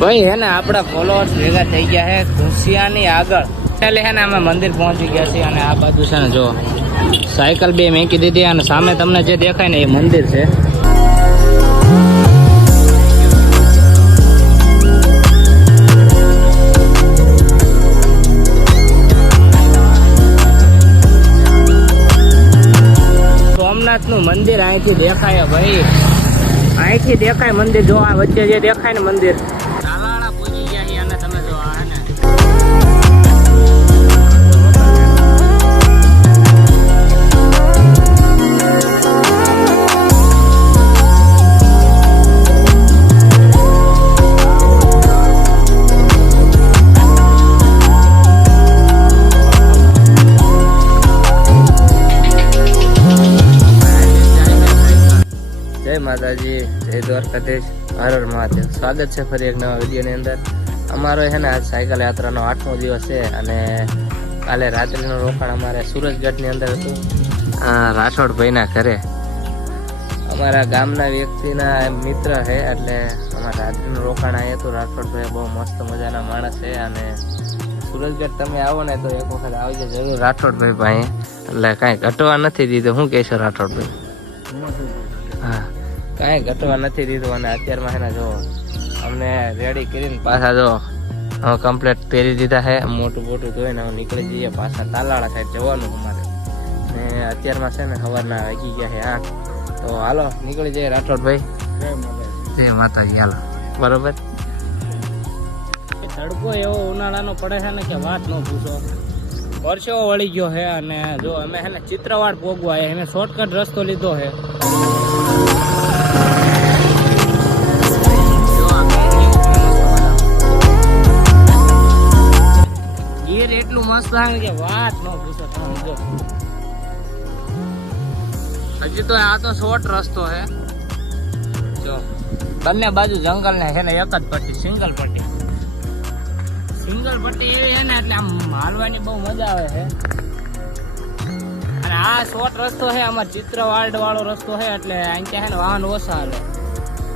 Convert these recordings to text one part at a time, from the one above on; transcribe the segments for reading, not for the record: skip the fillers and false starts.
ભાઈ હે ને આપડા ફોલોઅર્સ ભેગા થઈ ગયા હે ઘુસિયાની આગળ એટલે હે ને અમે મંદિર પહોંચી ગયા છીએ અને આ બાજુ છે ને જો સાયકલ બે મેકી દીધી અને સામે તમને જે દેખાય ને એ મંદિર છે. સોમનાથનું મંદિર અહીંથી દેખાય ભાઈ, અહીંથી દેખાય મંદિર. જો આ વચ્ચે જે દેખાય ને મંદિર તાલાળા પૂજી ગયા છે અને તમે જો આ ને માતાજી, જય દ્વારકાધીશ, હર હર મહાદેવ. સ્વાગત છે ફરી એક નવા વિડીયોની અંદર. અમારો છે ને આજ સાયકલ યાત્રાનો 8મો દિવસ છે અને કાલે રાત્રિનું રોકાણ અમારે સુરજગઢની અંદર હતું, રાઠોડભાઈના ઘરે. અમારા ગામના વ્યક્તિના મિત્ર છે એટલે અમારે રાત્રિનું રોકાણ આવ્યું હતું. રાઠોડભાઈ બહુ મસ્ત મજાના માણસ છે અને સુરજગઢ તમે આવો ને તો એક વખત આવજો જરૂર રાઠોડભાઈ ભાઈ, એટલે કાંઈ ઘટવા નથી દીધું. શું કહેશો રાઠોડભાઈ? હા, કાંઈ ઘટવા નથી દીધું અને અત્યારમાં છે ને જો અમને રેડી કરીને પાછા જો કમ્પ્લીટ પહેરી દીધા છે. મોટું મોટું ધોઈને હવે નીકળી જઈએ પાછા તાલાળા સાઈડ જવાનું અમારે. ને અત્યારમાં છે ને સવારના વાગી ગયા છે 8, તો હાલો નીકળી જઈએ રાઠોડભાઈ. જય માતાજી. હાલો બરોબર. તડકો એવો ઉનાળાનો પડે છે ને કે વાત ન પૂછો. વર્ષો વળી ગયો છે અને જો અમે છે ને ચિત્રવાડ પોગવા એને શોર્ટકટ રસ્તો લીધો છે. ગીર એટલું મસ્ત આવે કે વાત ન પૂછો તમે. જો હજી તો આ તો શોર્ટ રસ્તો છે. જો બંને બાજુ જંગલ ને છે ને એક જ પટ્ટી, સિંગલ પટ્ટી એવી છે ને એટલે આમ હાલવાની બહુ મજા આવે છે. અને આ શોર્ટ રસ્તો છે, આમાં ચિત્રવાડ વાળો રસ્તો છે એટલે અહીંયા છે ને વાહન ઓછા હાલે.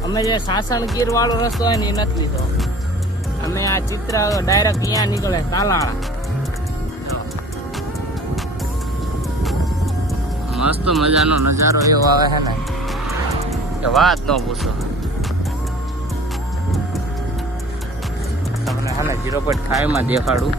અમે જે સાસણગીર વાળો રસ્તો હોય ને એ નથી લીધો. અમે આ ચિત્ર ડાયરેક્ટ અહીંયા નીકળે તાલાળા. મસ્ત મજાનો નજારો એવો આવે છે ને કે વાત ન પૂછો. તમને છે ને 0.5 માં દેખાડું.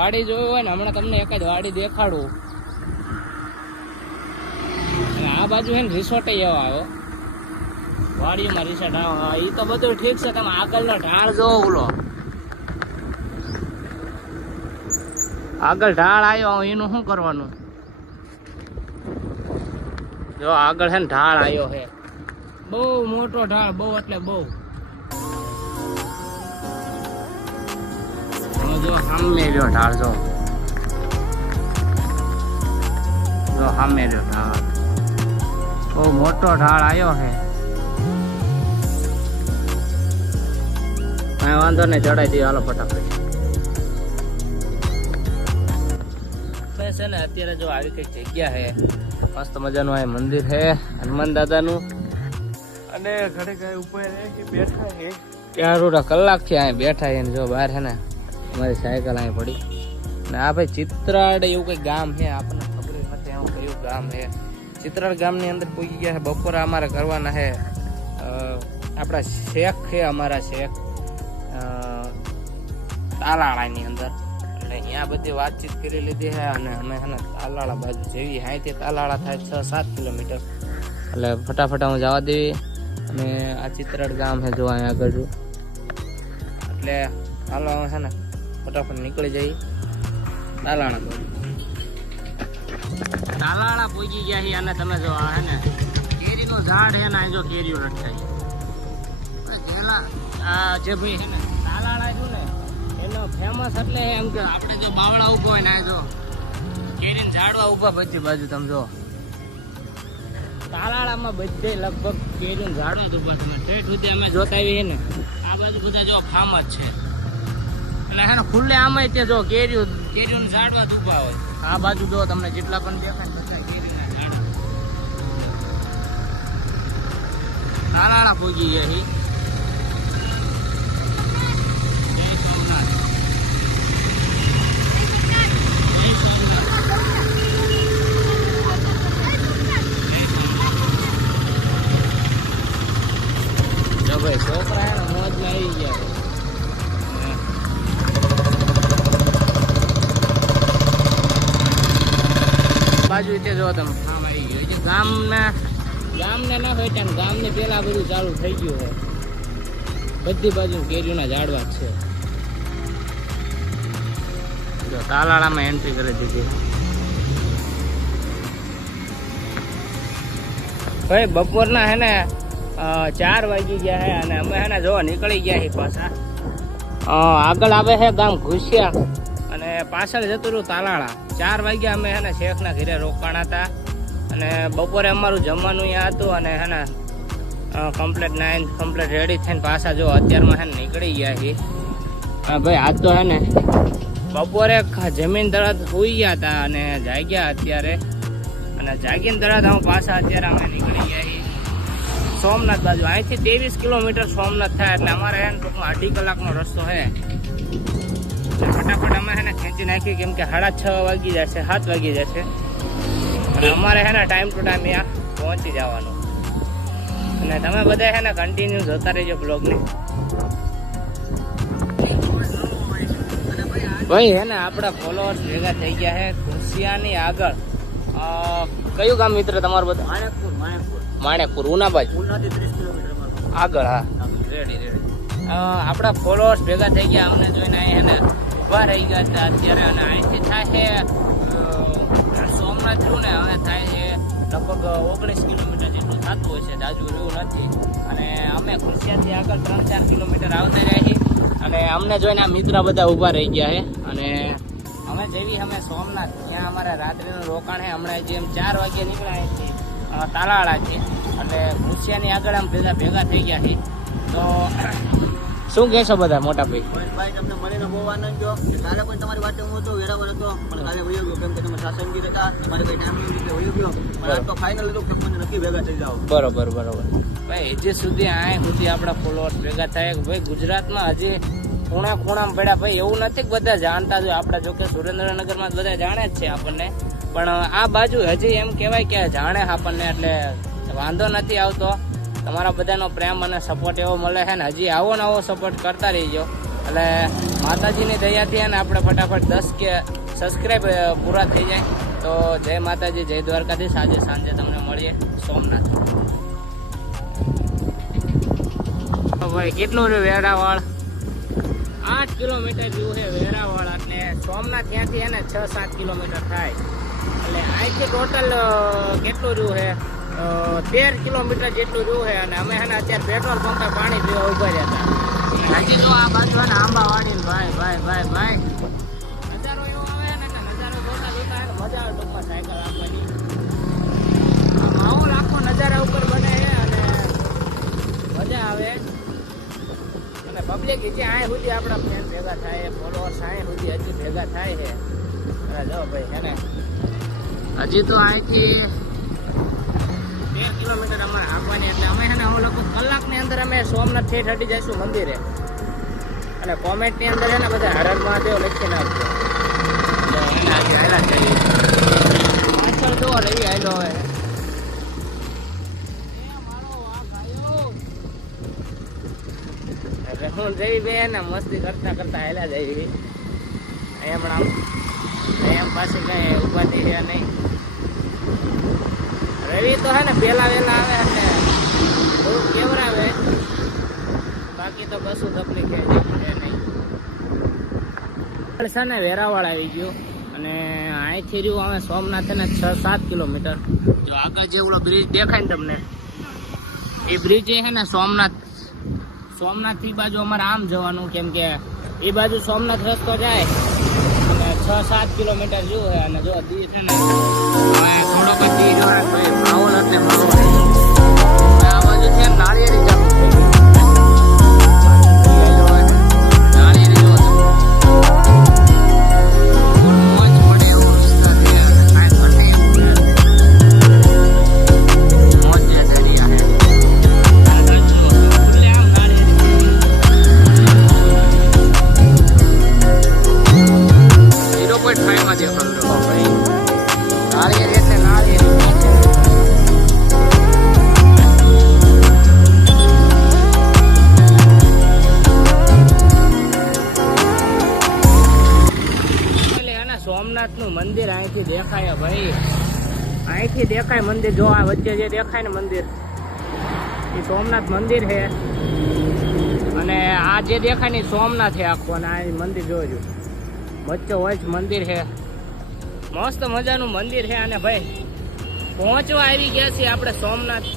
વાડી જોયું હોય ને હમણાં તમને એક જ વાડી દેખાડું. આ બાજુ છે ને રિસોર્ટ એવો આવ્યો, વાડીમાં રિસોર્ટ આવ્યો. એ તો બધું ઠીક છે, તમે આગળનો ઢાળ જોવો. ઓલો આગળ ઢાળ આવ્યો, એનું શું કરવાનું? જો આગળ છે ને ઢાળ આવ્યો છે, બહુ મોટો ઢાળ, બહુ એટલે બહુ. જો સામે રહ્યો ઢાળ, જો સામે રહ્યો ઢાળ, બહુ મોટો ઢાળ આવ્યો છે. કઈ વાંધો નહીં, ચડાઈ દઈએ હાલો ફટાફટ. છે ને અત્યારે જો આવી કઈ જગ્યા છે મસ્ત મજાનું આ મંદિર છે હનુમાન દાદાનું, અને ઘરે કઈ ઉપર બેઠા છે ક્યાં કલાક થી અહીં બેઠા છે. જો બહાર છે ને અમારી સાયકલ અહીં પડી ને આ ભાઈ ચિત્રાડ એવું કઈ ગામ છે, આપણને ખબર નથી એવું કયું ગામ છે. ચિત્રાડ ગામની અંદર પૂગી ગયા છે. બપોરે અમારે કરવાના છે આપણા શેખ છે, અમારા શેખ તાલાળાની અંદર. અને અહીંયા બધી વાતચીત કરી લીધી છે અને અમે છે ને તાલાળા બાજુ જેવી અહીંથી તાલાળા થાય 6-7 કિલોમીટર. એટલે ફટાફટ હું જવા દેવી. અને આ ચિત્રડ ગામ છે જો અહીંયા આગળ જો. એટલે હાલો છે ને ફટાફટ નીકળી જઈએ તાલાળા બાજુ. તાલાળા પહોંચી ગયા છે અને તમે જો આ હે ને કેરીનું ઝાડ છે ને જો કેરીઓ લટકાઈ. પેલા આ જે ભાઈ છે ને તાલાળા છું ને એનો ફેમસ એટલે એમ કે આપણે જો બાવળા ઉભો હોય ને જો કેરીના ઝાડવા ઉભા બધી બાજુ તમે જો. તાલાળામાં બધે લગભગ કેરીનું ઝાડવા જ ઉભા છે. ઠેઠ સુધી અમે જોતા આવીએ ને આ બાજુ બધા જો ફાર્મ જ છે. એટલે હે ને ખુલ્લે આમાં તે જો કેરીનું ઝાડવા જ ઉભા હોય. આ બાજુ જો તમને જેટલા પણ દેખાય બધા કેરીના ઝાડવા. તાલાળા પહોંચી ગયા છે. ભાઈ છોકરા મોજમાં આવી ગયા. બાજુ તે જો તમે ફાર્મ આવી ગયું. ગામને ના હોય ત્યાં ગામને પેલા બધું ચાલુ થઈ ગયું છે. બધી બાજુ કેરીઓના ઝાડવા છે. જો તાલાળામાં એન્ટ્રી કરી દીધી. ભાઈ બપોરના હે ને 4 વાગી ગયા છે અને અમે હે ને જો નીકળી ગયા છીએ પાછા. આગળ આવે છે ગામ ઘુસિયા અને પાછળ જતું રહ્યું તાલાળા. 4 વાગ્યા અમે હે ને શેખના ઘરે રોકાણા હતા અને બપોરે અમારું જમવાનું અહીંયા હતું અને હે ને કમ્પ્લીટ રેડી થઈને પાછા જો અત્યારમાં હે ને નીકળી ગયા છીએ. ભાઈ આજ તો હે ને બપોરે જમીન તરત સુઈ ગયા હતા અને જાગ્યા અત્યારે. અને જાગીને તરત હું પાછા અત્યારે અમે નીકળી ગયા છીએ સોમનાથ બાજુ. અહીંથી 23 કિલોમીટર સોમનાથ થાય એટલે અમારે હે ને ટૂંકમાં 2.5 કલાકનો રસ્તો છે. ફટાફટ અમે હે ને ખેંચી નાખી કેમ કે 6:30 વાગી જશે 7 વાગી જશે અને અમારે હે ને ટાઈમ ટુ ટાઈમ અહીંયા પહોંચી જવાનું. અને તમે બધા હે ને કન્ટિન્યુ જોતા રહેજો બ્લોગને. ભાઈ હે ને આપણા ફોલોઅર્સ ભેગા થઈ ગયા છે ઘુસિયાની આગળ. કયું ગામ મિત્ર તમારું બધું? માણેકપુર ઉનાબાજ આગળ. હા રેડી. આપણા ફોલોઅર્સ ભેગા થઈ ગયા. અમને જોઈને અહીં ને ઉભા રહી ગયા હતા અત્યારે. અને અહીંથી થાય છે સોમનાથ રહ્યું ને હવે થાય છે લગભગ 19 કિલોમીટર જેટલું થતું હોય છે. જાજુ રહ્યું નથી. અને અમે ખુશિયાથી આગળ 3-4 કિલોમીટર આવતા રહ્યા છીએ અને અમને જોઈને આ મિત્ર બધા ઉભા રહી ગયા છે. અને અમે જેવી અમે સોમનાથ ત્યાં અમારે રાત્રિનું રોકાણ છે. હમણાં જેમ 4 વાગ્યે નીકળ્યા છીએ તાલાળાથી એટલે ખુશિયાની આગળ આમ બધા ભેગા થઈ ગયા છે. તો શું કહેશો બધા મોટા ભાઈ? તમને મળીને બહુ આનંદ થયો. કાલે પણ તમારી વાત હું હતો વેરાવર હતો પણ કાલે વયો ગયો કેમ કે તમે સાસંગીર હતા. તમારે કઈ ટાઈમ નહીં એટલે વયો ગયો. પણ આજ તો ફાઇનલ હતું કે મને નક્કી ભેગા થઈ જાઓ. બરોબર ભાઈ. હજી સુધી આ સુધી આપણા ફોલોઅર્સ ભેગા થાય કે ભાઈ ગુજરાતમાં હજી ખૂણામાં પડ્યા. ભાઈ એવું નથી કે બધા જાણતા જ હોય. આપણા જોકે સુરેન્દ્રનગરમાં બધા જાણે જ છે આપણને પણ આ બાજુ હજી એમ કહેવાય કે જાણે આપણને. એટલે વાંધો નથી આવતો. તમારા બધાનો પ્રેમ અને સપોર્ટ એવો મળે છે ને હજી આવો ને આવો સપોર્ટ કરતા રહીજો. એટલે માતાજીની દયાથી ને આપણે ફટાફટ 10 કે સબસ્ક્રાઈબ પૂરા થઈ જાય. તો જય માતાજી, જય દ્વારકાધીશ. આજે સાંજે તમને મળીએ સોમનાથ. ભાઈ કેટલું રહ્યું વેરાવળ? 8 કિલોમીટર જેવું છે વેરાવળ. એટલે સોમનાથ ત્યાંથી એને 6-7 કિલોમીટર થાય. એટલે અહીંથી ટોટલ કેટલું રહ્યું છે 13 કિલોમીટર જેટલું રહ્યું છે. અને અમે એને અત્યારે પેટ્રોલ પંપે પાણી પીવા ઉભા રહ્યા હતા. હજી તો આ બાજુ આંબા વાળી ભાઈ નજારો એવો આવે ને કે નજારો જોતા મજા આવે. ટૂંકમાં સાયકલ આપવાની માહોલ આખો નજારા ઉપર બને છે અને મજા આવે. અને પબ્લિક હજી અહીં સુધી આપણા ફ્રેન્ડ ભેગા થાય, ફોલોઅર્સ અહીં સુધી હજી ભેગા થાય છે. અને જો ભાઈ હે ને હજી તો અહીંથી 13 કિલોમીટર અમારે આપવાની. એટલે અમે છે ને હું લોકો કલાકની અંદર અમે સોમનાથ થી હટી જઈશું મંદિરે. અને કોમેન્ટની અંદર છે ને બધા હર હર મહાદેવ લખી નાખજો. પાછળ જો રવિ આવેલો હોય. હું જઈ બે ને મસ્તી કરતા કરતા હેલા જઈ એમ પાસે કઈ ઉપાધિ છે નહીં. રવિ તો હે ને પેલા વેલા આવે એટલે થોડુંક કેવરાવે, બાકી તો કશું તકલીફ છે નહીં. છે ને વેરાવળ આવી ગયું અને અહીંથી રહ્યું અમે સોમનાથ ને 6-7 કિલોમીટર. જો આગળ જે ઓલો બ્રિજ દેખાય ને તમને, એ બ્રિજ છે ને સોમનાથ થી બાજુ અમારે આમ જવાનું, કેમ કે એ બાજુ સોમનાથ રસ્તો જાય અને 6-7 કિલોમીટર જેવું છે. અને જો દી છે ને થોડોક જ દી જોડે માહોલ એટલે માહોલ આ બાજુ છે નાળિયેરી ચાલુ થઈ ગઈ. સોમનાથ નું મંદિર અહીંથી દેખાય ભાઈ, અહીંથી દેખાય મંદિર. જો આ વચ્ચે જે દેખાય ને મંદિર, એ સોમનાથ મંદિર છે. અને આ જે દેખાય ને સોમનાથ છે આખું. અને આ મંદિર જોજો વચ્ચે હોય મંદિર છે, મસ્ત મજાનું મંદિર છે. અને ભાઈ પહોંચવા આવી ગયા છીએ આપણે સોમનાથ.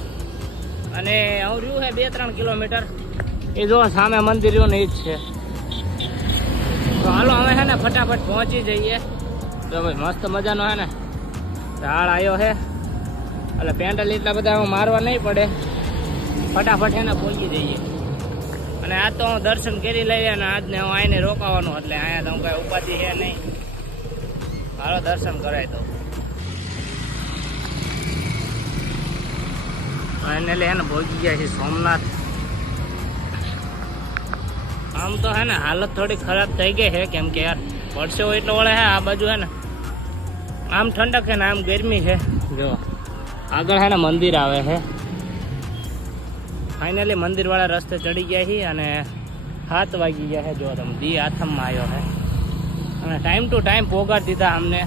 અને રહ્યું છે 2-3 કિલોમીટર. એ જો સામે મંદિર રહ્યું ને એ જ છે. તો હાલો અમે છે ને ફટાફટ પહોંચી જઈએ. તો ભાઈ મસ્ત મજાનો છે ને ઝાડ આવ્યો છે એટલે પેન્ડલ એટલા બધા મારવા નહીં પડે, ફટાફટ છે ને પહોંચી જઈએ. અને આજ તો હું દર્શન કરી લઈએ અને આજને હું આઈને રોકાવાનું, એટલે અહીંયા તો હું કઈ ઉપાધિ છે નહીં. હાલો દર્શન કરાય તો ફાઇનલી હે ને પહોંચી ગયા છે સોમનાથ. આમ તો હે ને હાલત થોડી ખરાબ થઈ ગઈ છે, કેમ કે યાર પરસેવો એટલો વળે છે. આ બાજુ હે ને આમ ઠંડક છે ને આમ ગરમી છે. જો આગળ હે ને મંદિર આવે છે. ફાઇનલી મંદિર વાળા રસ્તે ચડી ગયા છીએ અને 7 વાગી ગયા છે. જો તમે દી આથમમાં આવ્યો છે અને ટાઈમ ટુ ટાઈમ પોગાડી દીધા અમને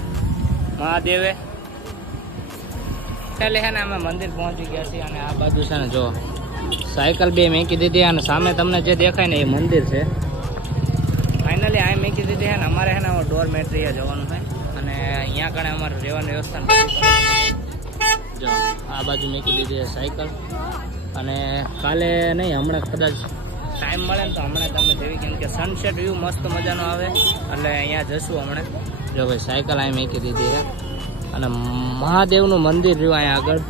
મહાદેવે. એટલે છે ને અમે મંદિર પહોંચી ગયા છીએ. અને આ બાજુ છે ને જો સાયકલ 2 મેકી દીધી અને સામે તમને જે દેખાય ને એ મંદિર છે. ફાઇનલી આ મેકી દીધી છે ને અમારે છે ને ડોરમેટ્રીએ જવાનું છે. અને અહીંયા કણે અમારે રહેવાની વ્યવસ્થા જો આ બાજુ મેકી દીધી છે સાયકલ. અને કાલે નહીં, હમણાં કદાચ ટાઈમ મળે ને તો હમણાં તમે જેવી, કેમ કે સનસેટ વ્યૂ મસ્ત મજાનો આવે એટલે અહીંયા જશું હમણાં. જો ભાઈ સાયકલ અહીં મેકી દીધી છે. અને મહાદેવનું મંદિર રહ્યું અહીંયા આગળ.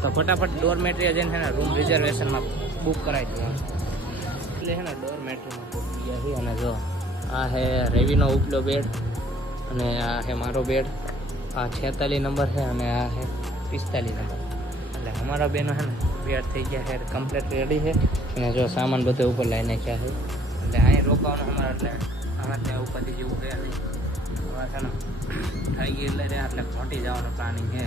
તો ફટાફટ ડોરમેટ્રી જઈને છે ને રૂમ રિઝર્વેશનમાં બુક કરાવી દેવાનું. એટલે છે ને ડોરમેટ્રીમાં બુક ગયા છે. અને જો આ છે રવિનો ઉપલો બેડ અને આ છે મારો બેડ. આ 46 નંબર છે અને આ છે 45 નંબર. એટલે અમારા બેનો છે ને બેડ થઈ ગયા છે, કમ્પ્લીટ રેડી છે. અને જો સામાન બધો ઉપર લઈ નાખ્યા છે. એટલે અહીં રોકાવાનું અમારે, એટલે અમારે ત્યાં ઉપરથી જેવું ગયા નહીં. અમારે છે ને થઈ ગઈ એટલે રહ્યા એટલે પહોંચી જવાનું પ્લાનિંગ છે.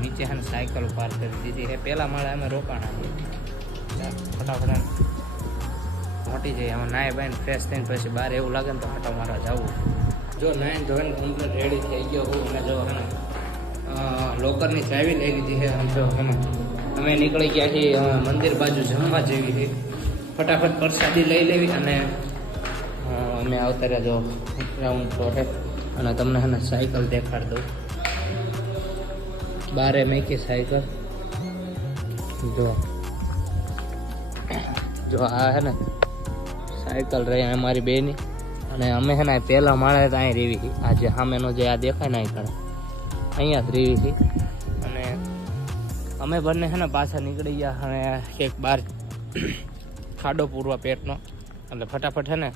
નીચે છે ને સાયકલ પાર્ક કરી દીધી છે. પહેલા માળે અમે રોકાણા ફટાફટ મોટી જઈએ. અમે નાય બાઈને ફ્રેશ થઈને પછી બહાર એવું લાગે ને તો આટો મારવા જવું. જો નાઈને ધોઈને કમ્પ્લીટ રેડી થઈ ગયો હું. અને જો હે ને લોકરની ચાવી લઈ લીધી છે. અને જો હે ને અમે નીકળી ગયા છીએ મંદિર બાજુ જમવા જેવી છે. ફટાફટ પ્રસાદી લઈ લેવી અને અમે આવતા રહ્યા જો ગ્રાઉન્ડ ફ્લોરે. અને તમને હે ને સાયકલ દેખાડ દઉં. બારે મેકી સાયકલ. જો આ હે ને સાયકલ રહી અમારી બેની. અને અમે હે ને પહેલા માળે તો અહીં રેવી હતી. આ જે સામેનો જે આ દેખાય ને અહીં અહીંયા જ રેવી હતી. અને અમે બંને છે ને પાછા નીકળી ગયા અને એક બાર ખાડો પૂરવા પેટનો. એટલે ફટાફટ છે ને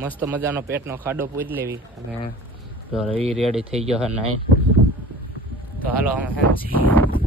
મસ્ત મજાનો પેટનો ખાડો પૂરી લેવી. અને જો રવિ રેડી થઈ ગયો છે નાઈ. તો હાલો અમે છે જઈએ.